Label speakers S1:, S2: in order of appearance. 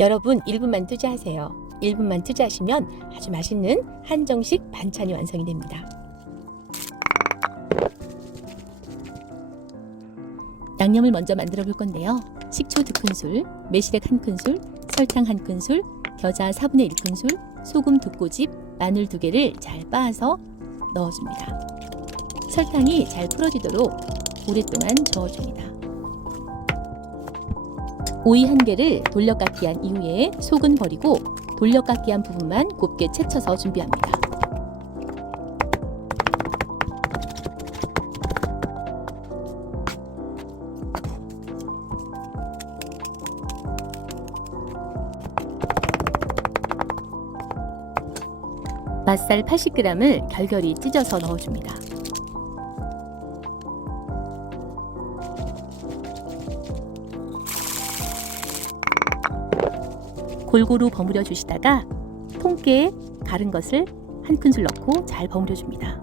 S1: 여러분 1분만 투자하세요. 1분만 투자하시면 아주 맛있는 한정식 반찬이 완성이 됩니다. 양념을 먼저 만들어 볼 건데요. 식초 2큰술, 매실액 1큰술, 설탕 1큰술, 겨자 4분의 1큰술, 소금 2꼬집, 마늘 2개를 잘 빻아서 넣어줍니다. 설탕이 잘 풀어지도록 오랫동안 저어줍니다. 오이 한 개를 돌려깎기 한 이후에 속은 버리고 돌려깎기 한 부분만 곱게 채쳐서 준비합니다. 맛살 80g을 결결이 찢어서 넣어줍니다. 골고루 버무려 주시다가 통깨에 갈은 것을 한 큰술 넣고 잘 버무려 줍니다.